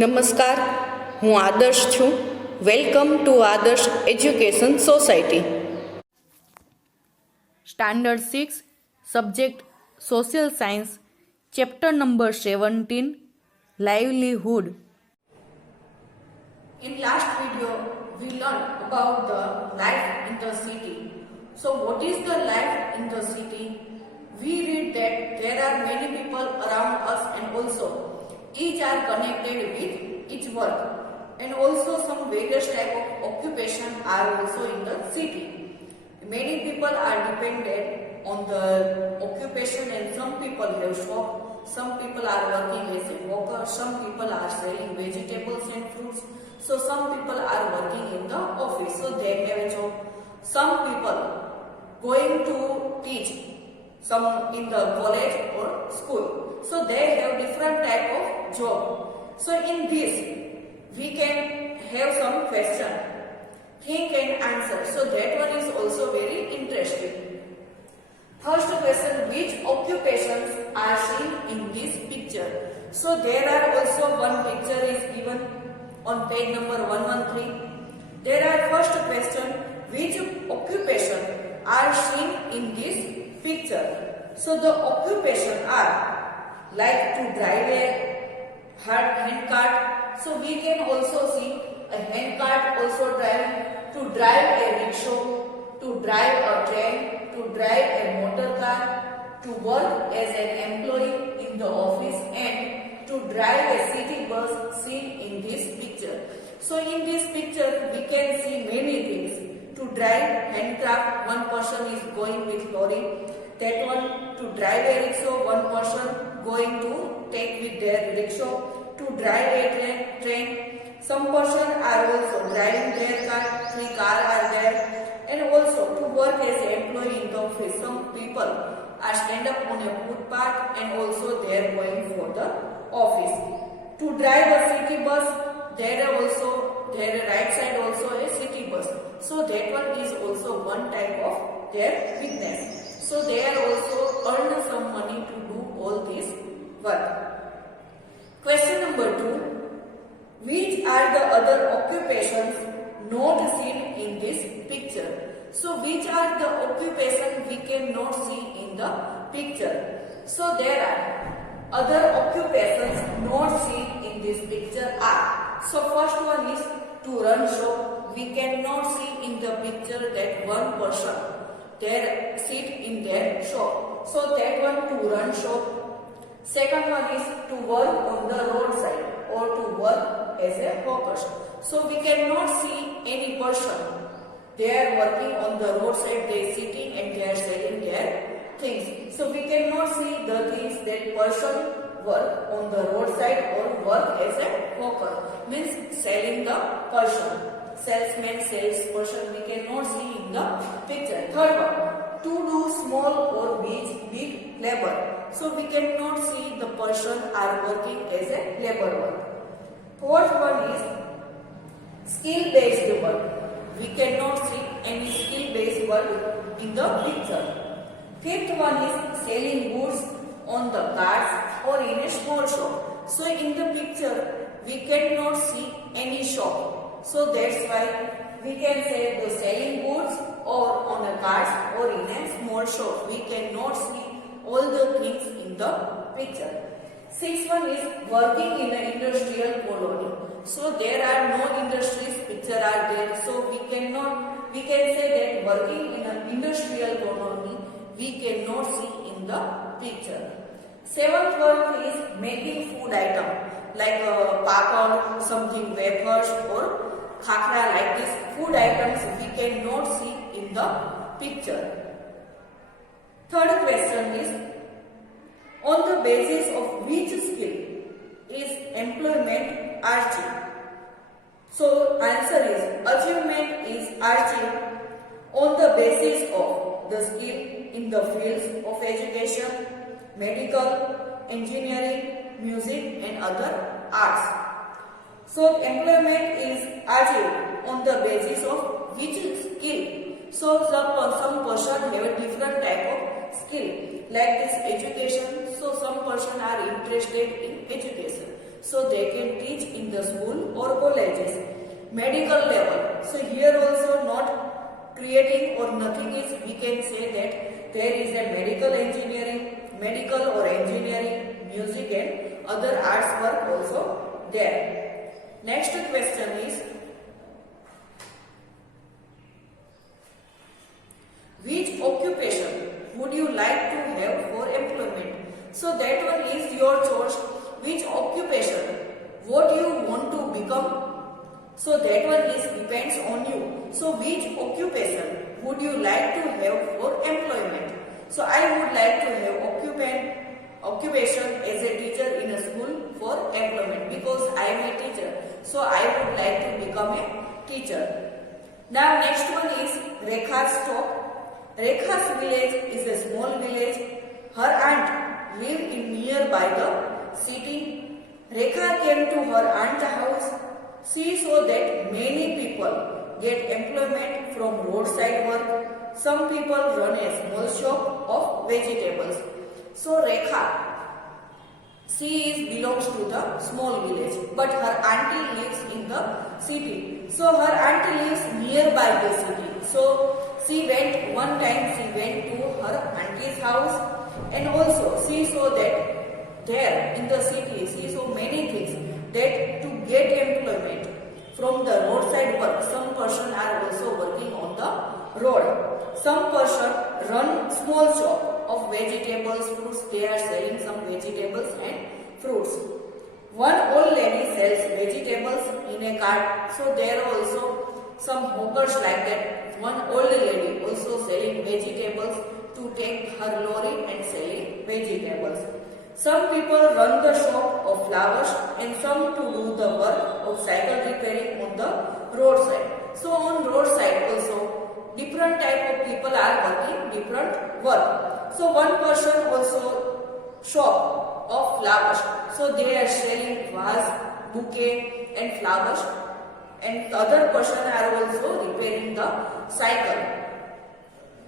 નમસ્કાર, હું આદર્શ છું. વેલકમ ટુ આદર્શ education society. Standard 6 subject social science, chapter number 17 livelihood. In last video we learned about the life in the city. So what is the life in the city? We read that there are many people around us and also each are connected with each work, and also some various type of occupation are also in the city. Many people are dependent on the occupation, and some people have shop, some people are working as a worker, some people are selling vegetables and fruits, so some people are working in the office, so they have a job. Some people going to teach, some in the college or school, so they have different type of job. So in this we can have some question, think and answer, so that one is also very interesting. First question, which occupations are seen in this picture? So there are also one picture is given on page number 113. There are first question, which occupation are seen in this picture? So the occupation are like to drive a hand cart, so we can also see a hand cart also driving, to drive a rickshaw, to drive a train, to drive a motor car, to work as an employee in the office, and to drive a city bus seen in this picture. So in this picture we can see many things. To drive handcraft, one person is going with lorry. That one, to drive a rickshaw, one person going to take with their rickshaw. To drive a train, some person are also driving their car, 3 cars are there. And also to work as an employee in the office, some people are stand up on a footpath and also they are going for the office. To drive a city bus, there right side also a city bus, so that one is also one type of their business, so they are also earn some money to do all this work. Question number 2, which are the other occupations not seen in this picture? So which are the occupations we cannot see in the picture? So there are other occupations not seen in this picture are, so first one is to run shop. We cannot see in the picture that one person there sit in their shop, so that one to run shop. Second one is to work on the roadside or to work as a hawker, so we cannot see any person they are working on the roadside, they sitting and they are selling their things, so we cannot see the things that person work on the roadside or work as a hawker, means selling the person, salesman, salesperson, we cannot see in the picture. Third one, to do small or big labor, so we cannot see the person are working as a labor work. Fourth one is skill based work, we cannot see any skill based work in the picture. Fifth one is selling goods on the carts or in a small shop, so in the picture we cannot see any shop, so that's why we can say the selling goods or on a carts or in a small shop, we cannot see all the things in the picture. Sixth one is working in an industrial colony, so there are no industries picture are there, so we can say that working in an industrial colony we cannot see in the picture. Seventh one is making food item like papad, something wafers or khakra, like this food items we cannot see in the picture. Third question is, on the basis of which skill is employment achieved? So answer is achievement is achieved on the basis of the skill in the fields of education, medical, engineering, music and other arts. So employment is achieved on the basis of which skill? So some person have a different type of skill, like this education, so some person are interested in education, so they can teach in the school or colleges. Medical level, so here also not creating or nothing is, we can say that there is a medical engineering, medical or engineering, music and other arts work also there. Next question is, which occupation would you like to have for employment? So that one is your choice. Which occupation, what you want to become? So that one is depends on you. So which occupation would you like to have for employment? So I would like to have occupation as a teacher in a school for employment, because I am a teacher. So I would like to become a teacher. Now next one is Rekha's talk. Rekha's village is a small village. Her aunt lived in nearby the city. Rekha came to her aunt's house. She saw that many people get employment from roadside work. Some people run a small shop of vegetables. So Rekha, she belongs to the small village, but her auntie lives in the city. So her auntie lives nearby the city. So one time she went to her auntie's house, and also she saw that there in the city she saw many things, that to get employment from the roadside work, some person are also working on the road. Some person run small shop of vegetables, fruits, they are selling some vegetables and fruits. One old lady sells vegetables in a cart, so there are also some hawkers like that. One old lady also selling vegetables to take her lorry and selling vegetables. Some people run the shop of flowers and some to do the work of cycle repairing on the roadside. So on roadside also different type of people are working different work. So one person also shop of flowers. So they are selling vase, bouquet and flowers, and the other person are also repairing the cycle.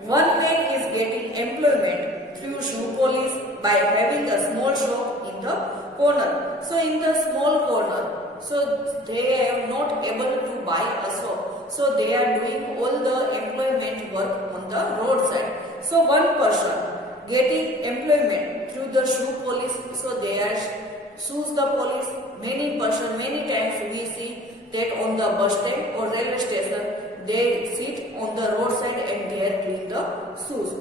One man is getting employment through shoe polish by having a small shop in the corner. So in the small corner, so they are not able to buy a shop. So they are doing all the employment work on the roadside. So one person getting employment through the shoe polish, so they are shoes the polish. Many times we see that on the bus stand or railway station, they sit on the roadside and they are clean the shoes.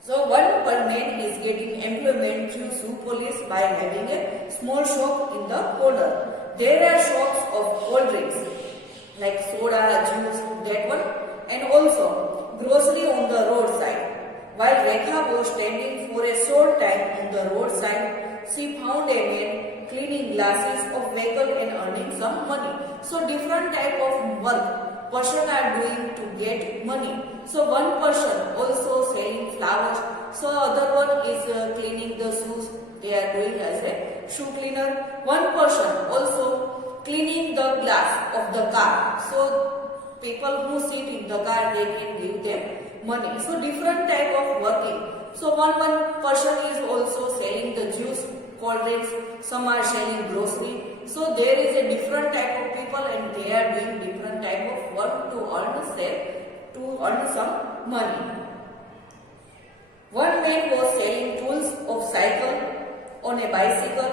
So one man is getting employment through shoe polish by having a small shop in the corner. There are shops of cold drinks like soda, juice, that one, and also grocery on the roadside. While Rekha was standing for a short time on the roadside, she found a man cleaning glasses of vehicle and earning some money. So different type of work person are doing to get money. So one person also selling flowers. So other one is cleaning the shoes. They are doing as a shoe cleaner. One person also cleaning the glass of the car. So people who sit in the car, they can give them money. So different type of working. So one person is also selling the juice, cold drinks. Some are selling grocery. So there is a different type of people and they are doing different type of work to earn some money. One man was selling tools of cycle on a bicycle.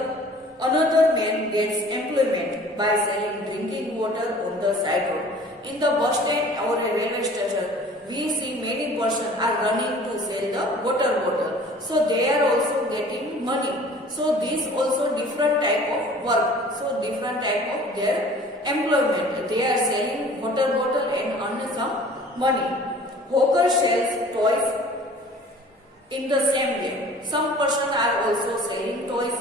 Another man gets employment by selling drinking water on the side road. In the bus stand or a railway station, we see many persons are running to sell the water bottle. So they are also getting money. So this also different type of work. So different type of their employment. They are selling water bottle and earn some money. Hawker sells toys in the same way. Some person are also selling toys.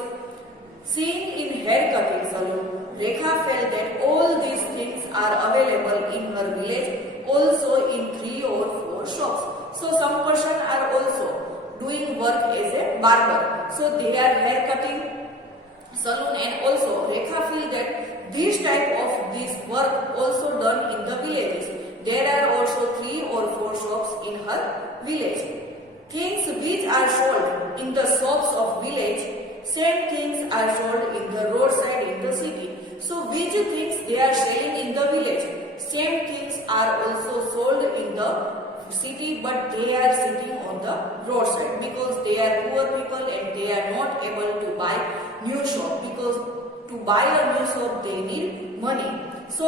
Seeing in hair cutting salon, Rekha felt that all these things are available in her village, also in 3 or 4 shops. So some person are also doing work as a barber. So they are hair cutting salon, and also Rekha feel that this type of this work also done in the villages. There are also 3 or 4 shops in her village. Things which are sold in the shops of village, Same things are sold in the roadside in the city. So which things they are selling in the village? Same things are also sold in the city, but they are sitting on the roadside because they are poor people and they are not able to buy new shop, because to buy a new shop they need money. So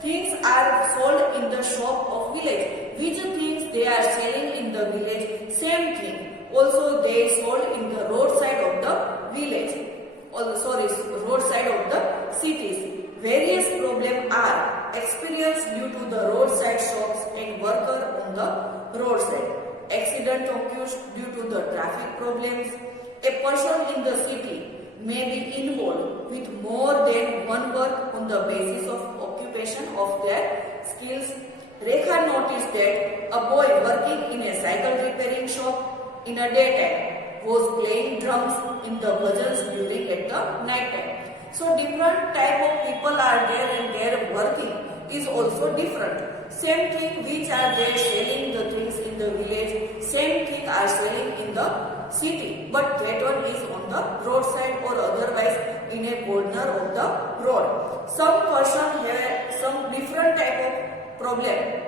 things are sold in the shop of village. Which things they are selling in the village? Same thing. Also they sold in the roadside of the village. Roadside of the cities. Various problems are experienced due to the roadside shops and worker on the roadside. Accident occurs due to the traffic problems. A person in the city may be involved with more than one work on the basis of occupation of their skills. Rekha noticed that a boy working in a cycle repairing shop in a daytime was playing drums in the bhajans during at the night time. So different type of people are there and their working is also different. Same thing which are there selling the things in the village, same thing are selling in the city, but that one is on the roadside or otherwise in a corner of the road. Some person have some different type of problem.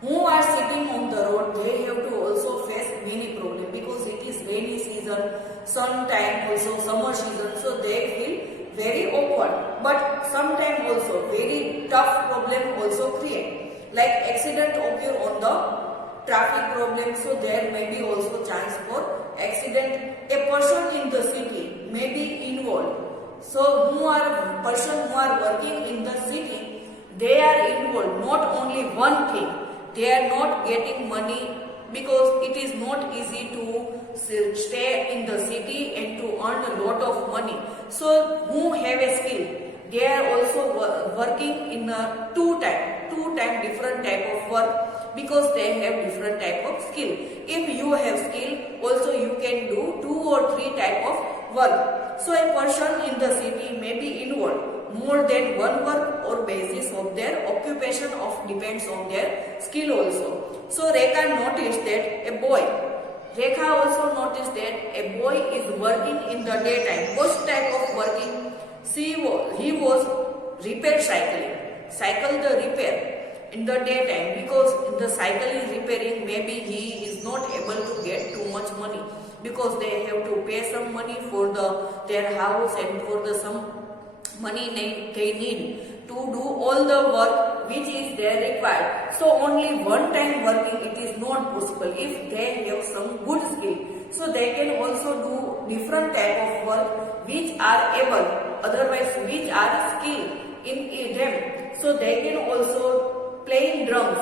Who are sitting on the road, they have to also face many problems because it is rainy season, sun time also summer season, so they feel very awkward. But sometimes also very tough problem also create, like accident occur on the traffic problem, so there may be also chance for accident. A person in the city may be involved. So person who are working in the city, they are involved not only one thing. They are not getting money because it is not easy to stay in the city and to earn a lot of money. So who have a skill, they are also working in a two time different type of work because they have different type of skill. If you have skill, also you can do 2 or 3 type of work. So a person in the city may be involved more than one work or basis of their occupation of depends on their skill also. So Rekha noticed that Rekha also noticed that a boy is working in the daytime. What type of working? He was repair cycle the repair in the daytime, because in the cycle is repairing, maybe he is not able to get too much money because they have to pay some money for their house and for the some money they need to do all the work which is there required. So only one time working it is not possible. If they have some good skill, so they can also do different type of work which are able, otherwise which are skill in them. So they can also play drums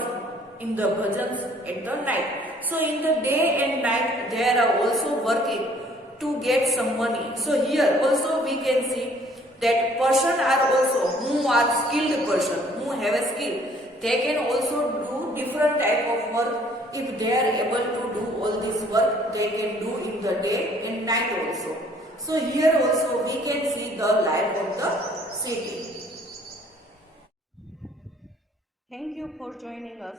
in the bhajans at the night. So in the day and night they are also working to get some money. So here also we can see that person are also who are skilled person, who have a skill. They can also do different type of work. If they are able to do all this work, they can do in the day and night also. So here also we can see the life of the city. Thank you for joining us.